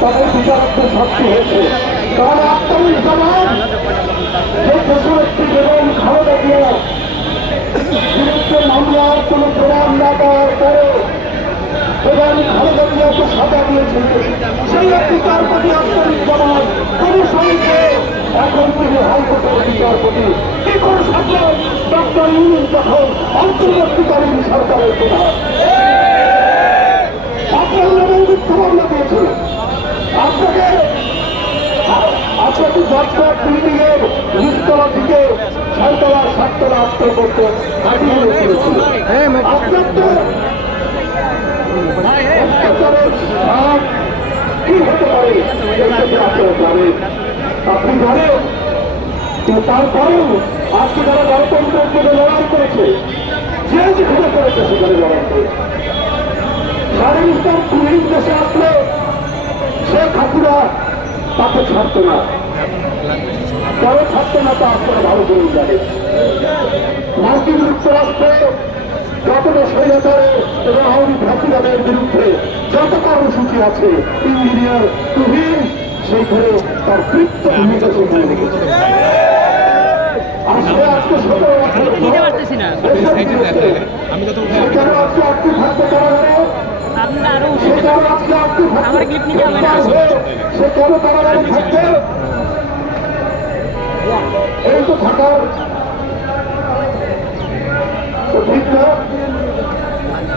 তাদের বিচারার্থে শাস্তি হয়েছে তাহলে আত্মীয় জামান যে দেশনেত্রী বেগম খালেদা জিয়া বিরুদ্ধে মামলার কোনো প্রমাণ না পাওয়ার পরে এবং খালেদা জিয়াকে সাজা দিয়েছিল সেই বিচারপতি আত্মনির্ভর কমিশনকে এখন তিনি হাইকোর্টের বিচারপতি। কি করে সাজলেন ডক্টর ইউনুস যখন অন্তর্বর্তীকালীন সরকারের প্রধান। আত্ম করতে কাটিয়ে আপনার তো কি হতে পারে আপনারা জানেন। আপনি জানেন তারপরেও আজকে যারা গণতন্ত্রের জন্য লড়াই করেছে যে যেখানে করেছে সেখানে লড়াই করেছে সারা ইসলাম পুলিশ দেশে আসলে শেখ হাসিনা তাকে ছাড়তো না। কেন ছাড়তো না তা আপনারা ভালো করে জানে মার্কিন যুক্তরাষ্ট্রে যতটা স্বৈরাচারে এবং আওয়ামী ফাঁসিবাদের বিরুদ্ধে যত কর্মসূচি আছে ইঞ্জিনিয়ার তুহিন সেইখানে তার তৃপ্ত ভূমিকা আজকে সতেরো পারতেছি না। আমি আজকে আটকে থাকতে পারা আমার ক্লিপ নিতে হবে না। সে কেন এই তো থাকার তো ঠিক না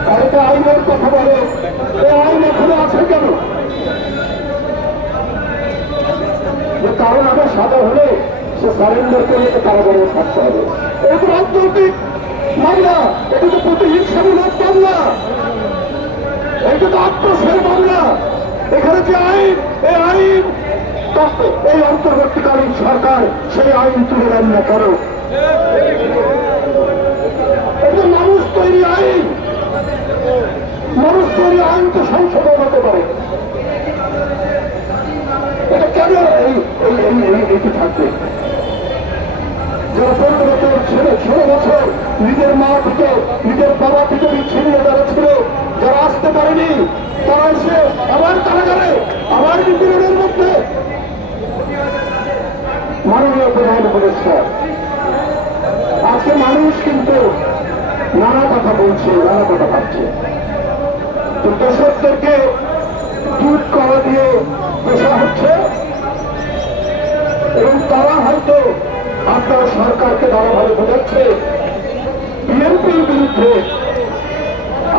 আর এটা আইনের কথা বলে এই আইন এখনও আছে কেন যে কারণ আমার সাদা হলে সে সারেন্ডার করে কারাগারে থাকতে হবে। এটা তো রাজনৈতিক মামলা, এটা তো প্রতিহিংসামূলক মামলা। এটা তো আত্মসের মামলা। এখানে যে আইন, এই আইন এই অন্তর্বর্তীকালীন সরকার সেই আইন তুলে রান্না করো এটা মানুষ তৈরি আইন মানুষ তৈরি আইন তো সংশোধন হতে পারে এটা কেন এই নানা কথা বলছে নানা কথা ভাবছে। দর্শকদেরকে দুধ করা দিয়ে পেশা হচ্ছে আপনার সরকারকে বোঝাচ্ছে। বিএনপির বিরুদ্ধে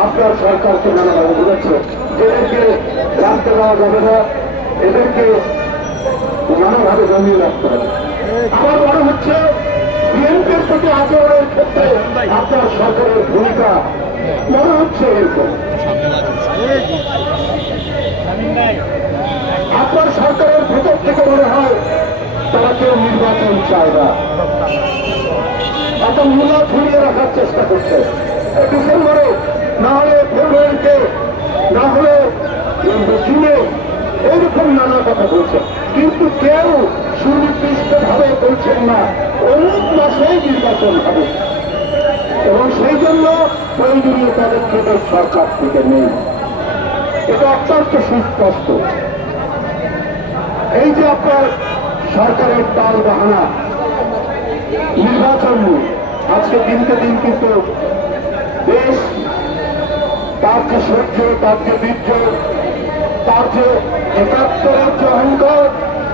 আপনার সরকারকে নানাভাবে বোঝাচ্ছে। দেওয়া যাবে না, এদেরকে নানাভাবে জমিয়ে রাখতে হবে। আমার মনে হচ্ছে বিএনপির প্রতি আচরণের ক্ষেত্রে আপনার সরকারের ভূমিকা মনে হচ্ছে আপনার সরকারের ভেতর থেকে মনে হয় কেউ নির্বাচন চায় না। একটা মূলা ঝুলিয়ে রাখার চেষ্টা করছে। ডিসেম্বরে, না হলে ফেব্রুয়ারিতে, না হলে জুনে এইরকম নানা কথা বলছে। কিন্তু কেউ সুনির্দিষ্ট ভাবে বলছেন না, অমুক মাসেই নির্বাচন হবে। এবং সেই জন্য প্রয়োজনীয় পদক্ষেপ সরকার থেকে নেই। এটা অত্যন্ত সুস্পষ্ট। এই যে আপনার সরকারের টাল বাহানা। নির্বাচন আজকে দিনকে দিন কিন্তু দেশ, তার যে সহ্য তার যে বীর্য, তার যে একাত্তরের যে অহংকার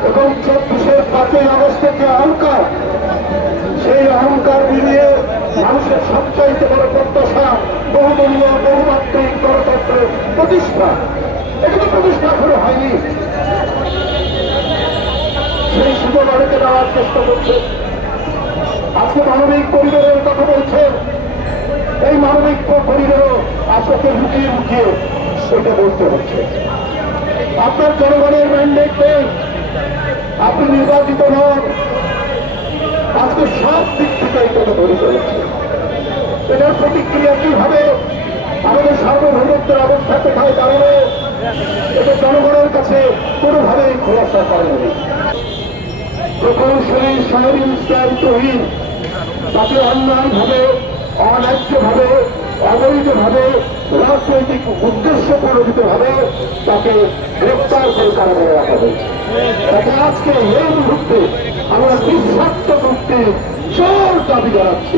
এবং চব্বিশের পাঁচই আগস্টের যে অহংকার, সেই অহংকার মিলিয়ে মানুষের সবচাইতে বড় প্রত্যাশা বহুদলীয় বহুমাত্রিক গণতন্ত্রের প্রতিষ্ঠা। এগুলো প্রতিষ্ঠা এখনও হয়নি। সেই সুযোগ অনেকে দেওয়ার চেষ্টা করছে। আজকে মানবিক পরিবারের কথা বলছে। এই মানবিক পরিবারও আপনাকে লুকিয়ে লুকিয়ে সেটা বলতে হচ্ছে। আপনার জনগণের ম্যান্ডেট আপনি নির্বাচিত নন, আজকে সব দিক থেকে এই কথা ধরে চলেছে এটার প্রতিক্রিয়া কি হবে আমাদের সার্বভৌমত্বের অবস্থা কোথায় দাঁড়ানো এটা জনগণের কাছে কোনোভাবেই খোলাসা করেনি। প্রকৌশলী শহরী ইসলাম তহিন তাকে অন্যায়ভাবে, অন্যায্যভাবে, অবৈধভাবে, রাজনৈতিক উদ্দেশ্য প্রণোদিত ভাবে তাকে গ্রেপ্তার করে কারাগারে রাখা হয়েছে। তাকে আজকে এই মুহূর্তে আমরা নিঃস্বার্থ মুক্তি জোর দাবি জানাচ্ছি।